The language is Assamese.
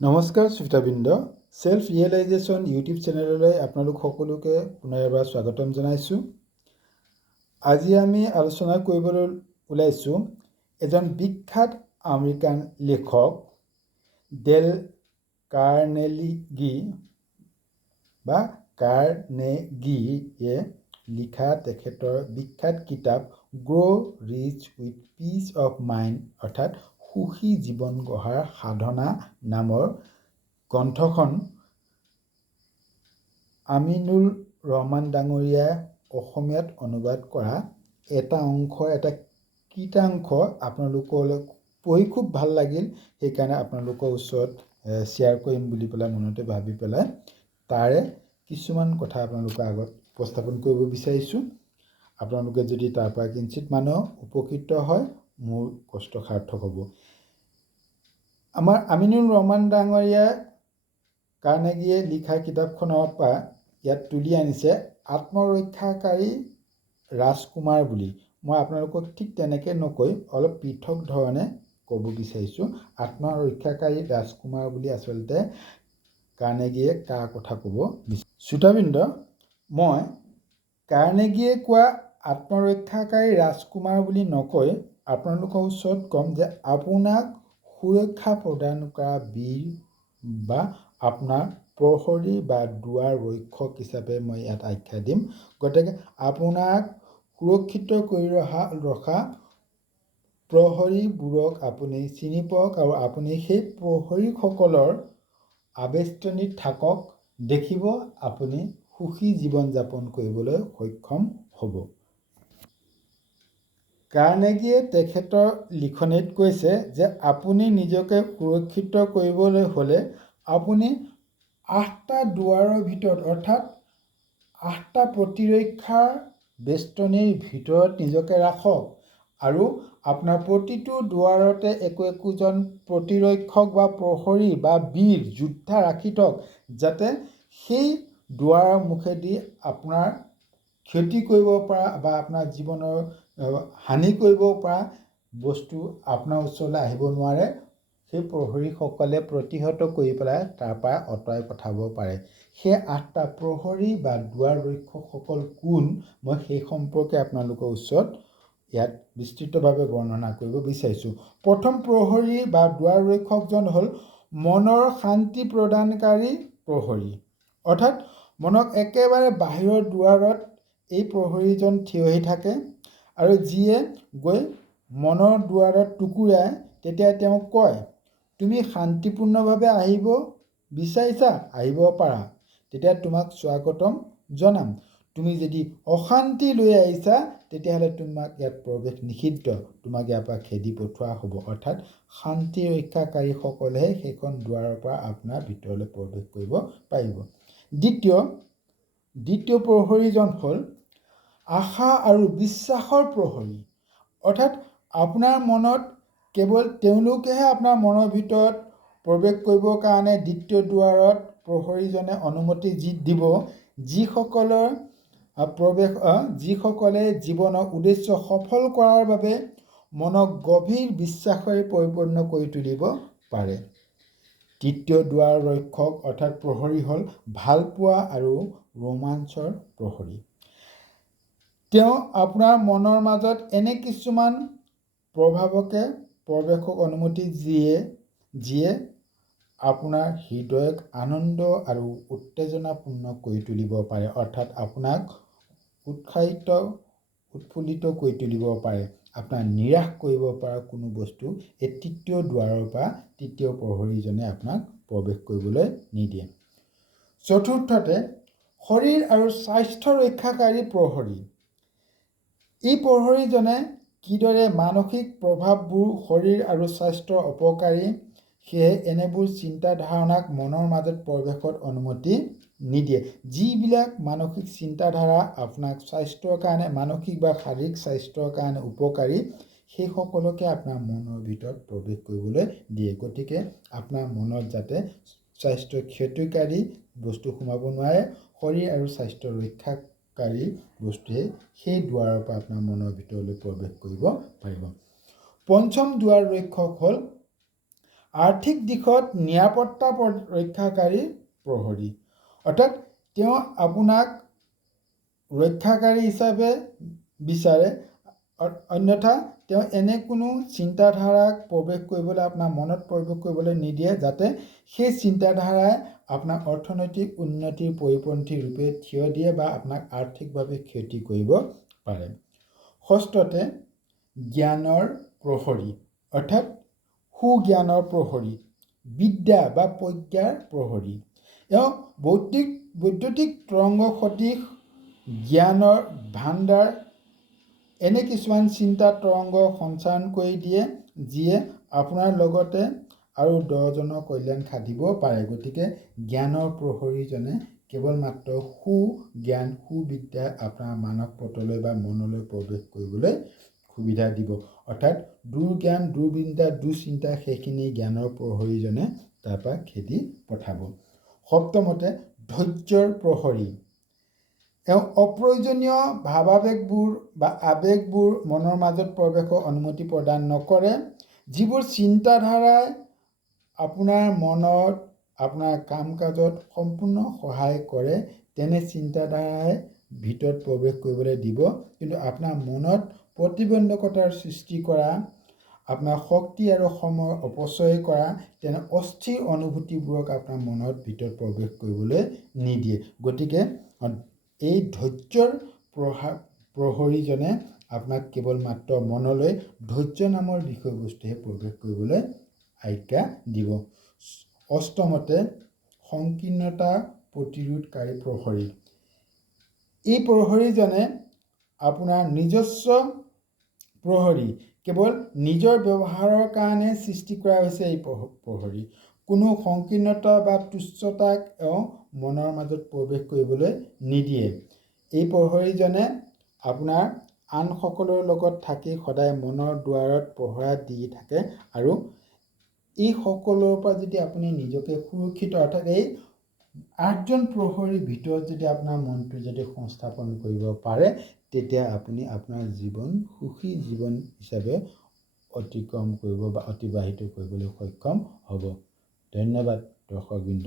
নমস্কাৰ শ্ৰোতাবৃন্দ, সেলফ ৰিয়েলাইজেশ্যন ইউটিউব চেনেললৈ আপোনালোক সকলোকে পুনৰ এবাৰ স্বাগতম জনাইছোঁ। আজি আমি আলোচনা কৰিবলৈ ওলাইছোঁ এজন বিখ্যাত আমেৰিকান লেখক ডেল কাৰ্নেগী বা কাৰ্নেগীয়ে লিখা তেখেতৰ বিখ্যাত কিতাপ grow' rich with peace of mind অৰ্থাৎ সুখী জীৱন গঢ়াৰ সাধনা নামৰ গ্ৰন্থখন আমিনুল ৰহমান ডাঙৰীয়াই অসমীয়াত অনুবাদ কৰা এটা কীটাংশ আপোনালোকলৈ পঢ়ি খুব ভাল লাগিল। সেইকাৰণে আপোনালোকৰ ওচৰত শ্বেয়াৰ কৰিম বুলি পেলাই মনতে ভাবি পেলাই তাৰে কিছুমান কথা আপোনালোকৰ আগত উপস্থাপন কৰিব বিচাৰিছোঁ। আপোনালোকে যদি তাৰ পৰা কিঞ্চিত মানুহ উপকৃত হয়, মোৰ কষ্ট সাৰ্থক হ'ব। আমাৰ আমিনুল ৰহমান ডাঙৰীয়াই কাৰ্নেগীয়ে লিখা কিতাপখনৰ পৰা ইয়াত তুলি আনিছে আত্মৰক্ষাকাৰী ৰাজকুমাৰ বুলি। মই আপোনালোকক ঠিক তেনেকৈ নকৈ অলপ পৃথক ধৰণে ক'ব বিচাৰিছোঁ। আত্মৰক্ষাকাৰী ৰাজকুমাৰ বুলি আচলতে কাৰ্নেগীয়ে কাৰ কথা ক'ব বিচাৰিছে। শ্ৰোতাবৃন্দ, মই কাৰ্নেগীয়ে কোৱা আত্মৰক্ষাকাৰী ৰাজকুমাৰ বুলি নকৈ আপোনালোকৰ ওচৰত ক'ম যে আপোনাক সুৰক্ষা প্ৰদান কৰা বীৰ বা আপোনাৰ প্ৰহৰী বা দুৱাৰ ৰক্ষক হিচাপে মই ইয়াত আখ্যা দিম। গতিকে আপোনাক সুৰক্ষিত কৰি ৰখা প্ৰহৰীবোৰক আপুনি চিনি পাওক আৰু আপুনি সেই প্ৰহৰীসকলৰ আবেষ্টনীত থাকক, দেখিব আপুনি সুখী জীৱন যাপন কৰিবলৈ সক্ষম হ'ব। কাৰ্নেগীয়ে তেখেতৰ লিখনিত কৈছে যে আপুনি নিজকে সুৰক্ষিত কৰিবলৈ হ'লে আপুনি 8টা দুৱাৰৰ ভিতৰত অৰ্থাৎ 8টা প্ৰতিৰক্ষাৰ বেষ্টনীৰ ভিতৰত নিজকে ৰাখক আৰু আপোনাৰ প্ৰতিটো দুৱাৰতে একোজন প্ৰতিৰক্ষক বা প্ৰহৰী বা বীৰ যোদ্ধা ৰাখি থওক, যাতে সেই দুৱাৰৰ মুখেদি আপোনাৰ ক্ষতি কৰিব পৰা বা আপোনাৰ জীৱনৰ হানি কৰিব পৰা বস্তু আপোনাৰ ওচৰলৈ আহিব নোৱাৰে। সেই প্ৰহৰীসকলে প্ৰতিহত কৰি পেলাই তাৰ পৰা আঁতৰাই পঠাব পাৰে। সেই 8টা প্ৰহৰী বা দুৱাৰ ৰক্ষকসকল কোন, মই সেই সম্পৰ্কে আপোনালোকৰ ওচৰত ইয়াত বিস্তৃতভাৱে বৰ্ণনা কৰিব বিচাৰিছোঁ। প্ৰথম প্ৰহৰী বা দুৱাৰ ৰক্ষকজন হ'ল মনৰ শান্তি প্ৰদানকাৰী প্ৰহৰী। অৰ্থাৎ মনক একেবাৰে বাহিৰৰ দুৱাৰত এই প্ৰহৰীজন থিয় হৈ থাকে আৰু যিয়ে গৈ মনৰ দুৱাৰত টুকুৰাই তেতিয়া তেওঁক কয়, তুমি শান্তিপূৰ্ণভাৱে আহিব বিচাৰিছা, আহিব পাৰা, তেতিয়া তোমাক স্বাগতম জনাম। তুমি যদি অশান্তি লৈ আহিছা তেতিয়াহ'লে তোমাক ইয়াত প্ৰৱেশ নিষিদ্ধ, তোমাক ইয়াৰ পৰা খেদি পঠোৱা হ'ব। অৰ্থাৎ শান্তি ৰক্ষাকাৰীসকলেহে সেইখন দুৱাৰৰ পৰা আপোনাৰ ভিতৰলৈ প্ৰৱেশ কৰিব পাৰিব। দ্বিতীয় প্ৰহৰীজন হ'ল আশা আৰু বিশ্বাসৰ প্ৰহৰী। অৰ্থাৎ আপোনাৰ মনত কেৱল তেওঁলোকেহে আপোনাৰ মনৰ ভিতৰত প্ৰৱেশ কৰিবৰ কাৰণে দ্বিতীয় দুৱাৰত প্ৰহৰীজনে অনুমতি দিব, যিসকলে জীৱনৰ উদ্দেশ্য সফল কৰাৰ বাবে মনক গভীৰ বিশ্বাসেৰে পৰিপূৰ্ণ কৰি তুলিব পাৰে। তৃতীয় দুৱাৰ ৰক্ষক অৰ্থাৎ প্ৰহৰী হ'ল ভালপোৱা আৰু ৰোমাঞ্চৰ প্ৰহৰী। তেওঁ আপোনাৰ মনৰ মাজত এনে কিছুমান প্ৰভাৱকে প্ৰৱেশক অনুমতি দিয়ে যিয়ে আপোনাৰ হৃদয়ক আনন্দ আৰু উত্তেজনাপূৰ্ণ কৰি তুলিব পাৰে। অৰ্থাৎ আপোনাক উৎফুল্লিত কৰি তুলিব পাৰে। আপোনাৰ নিৰাশ কৰিব পৰা কোনো বস্তু এই তৃতীয় দুৱাৰৰ পৰা তৃতীয় প্ৰহৰীজনে আপোনাক প্ৰৱেশ কৰিবলৈ নিদিয়ে। চতুৰ্থতে শৰীৰ আৰু স্বাস্থ্য ৰক্ষাকাৰী প্ৰহৰী। এই প্ৰহৰীজনে কিদৰে মানসিক প্ৰভাৱবোৰ শৰীৰ আৰু স্বাস্থ্যৰ অপকাৰী, সেয়ে এনেবোৰ চিন্তা ধাৰণাক মনৰ মাজত প্ৰৱেশত অনুমতি নিদিয়ে। যিবিলাক মানসিক চিন্তাধাৰা আপোনাক স্বাস্থ্যৰ কাৰণে, মানসিক বা শাৰীৰিক স্বাস্থ্যৰ কাৰণে উপকাৰী, সেই সকলোকে আপোনাৰ মনৰ ভিতৰত প্ৰৱেশ কৰিবলৈ দিয়ে। গতিকে আপোনাৰ মনত যাতে স্বাস্থ্য ক্ষতিকাৰী বস্তু সোমাব নোৱাৰে, শৰীৰ আৰু স্বাস্থ্য ৰক্ষাকাৰী বস্তুৱে সেই দুৱাৰৰ পৰা আপোনাৰ মনৰ ভিতৰলৈ প্ৰৱেশ কৰিব পাৰিব। পঞ্চম দুৱাৰ ৰক্ষক হ'ল আৰ্থিক দিশত নিৰাপত্তা ৰক্ষাকাৰী প্ৰহৰী, অৰ্থাৎ তেওঁ আপোনাক ৰক্ষাকাৰী হিচাপে বিচাৰে, অন্যথা তেওঁ এনে কোনো চিন্তাধাৰাক প্ৰৱেশ কৰিবলৈ আপোনাৰ মনত প্ৰৱেশ কৰিবলৈ নিদিয়ে যাতে সেই চিন্তাধাৰাই আপোনাক অৰ্থনৈতিক উন্নতিৰ পৰিপন্থী ৰূপে থিয় দিয়ে বা আপোনাক আৰ্থিকভাৱে ক্ষতি কৰিব পাৰে। ষষ্ঠতে জ্ঞানৰ প্ৰহৰী, অৰ্থাৎ সুজ্ঞানৰ প্ৰহৰী, বিদ্যা বা প্ৰজ্ঞাৰ প্ৰহৰী। এওঁ বৈদ্যুতিক তৰংগ সদৃশ জ্ঞানৰ ভাণ্ডাৰ, এনে কিছুমান চিন্তা তৰংগ সঞ্চাৰণ কৰি দিয়ে যিয়ে আপোনাৰ লগতে আৰু 10জনৰ কল্যাণ সাধিব পাৰে। গতিকে জ্ঞানৰ প্ৰহৰীজনে কেৱল মাত্ৰ সুজ্ঞান সুবিদ্যা আপোনাৰ মানৱ পটলৈ বা মনলৈ প্ৰৱেশ কৰিবলৈ সুবিধা দিব, অৰ্থাৎ দুৰ্জ্ঞান দুৰ্বিদ্যা দুচিন্তা সেইখিনি জ্ঞানৰ প্ৰহৰীজনে তাৰপৰা খেদি পঠাব। সপ্তমতে ধৈৰ্যৰ প্ৰহৰী, এওঁ অপ্ৰয়োজনীয় ভাৱাবেগবোৰ বা আৱেগবোৰ মনৰ মাজত প্ৰৱেশৰ অনুমতি প্ৰদান নকৰে। যিবোৰ চিন্তাধাৰাই আপোনাৰ মনত আপোনাৰ কাম কাজত সম্পূৰ্ণ সহায় কৰে তেনে চিন্তাধাৰাই ভিতৰত প্ৰৱেশ কৰিবলৈ দিব, কিন্তু আপোনাৰ মনত প্ৰতিবন্ধকতাৰ সৃষ্টি কৰা, আপোনাৰ শক্তি আৰু সময় অপচয় কৰা তেনে অস্থিৰ অনুভূতিবোৰক আপোনাৰ মনত ভিতৰত প্ৰৱেশ কৰিবলৈ নিদিয়ে। গতিকে এই ধৈৰ্যৰ প্ৰহৰীজনে আপোনাক কেৱল মাত্ৰ মনলৈ ধৈৰ্য নামৰ বিষয়বস্তুহে প্ৰৱেশ কৰিবলৈ আজ্ঞা দিব। অষ্টমতে সংকীৰ্ণতা প্ৰতিৰোধকাৰী প্ৰহৰী, এই প্ৰহৰীজনে আপোনাৰ নিজস্ব প্ৰহৰী, কেৱল নিজৰ ব্যৱহাৰৰ কাৰণে সৃষ্টি কৰা হৈছে এই প্ৰহৰী। কোনো সংকীৰ্ণতা বা তুচ্ছতাক মনৰ মাজত প্ৰৱেশ কৰিবলৈ নিদিয়ে। এই প্ৰহৰীজনে আপোনাৰ আন সকলৰ লগত থাকি সদায় মনৰ দুৱাৰত পহৰা দি থাকে, আৰু এই সকলৰ পৰা যদি আপুনি নিজকে সুৰক্ষিত, অৰ্থাৎ এই 8জন প্ৰহৰীৰ ভিতৰত যদি আপোনাৰ মনটো যদি সংস্থাপন কৰিব পাৰে তেতিয়া আপুনি আপোনাৰ জীৱন সুখী জীৱন হিচাপে অতিক্ৰম কৰিব বা অতিবাহিত কৰিবলৈ সক্ষম হ'ব। ধন্যবাদ দৰ্শকবৃন্দ।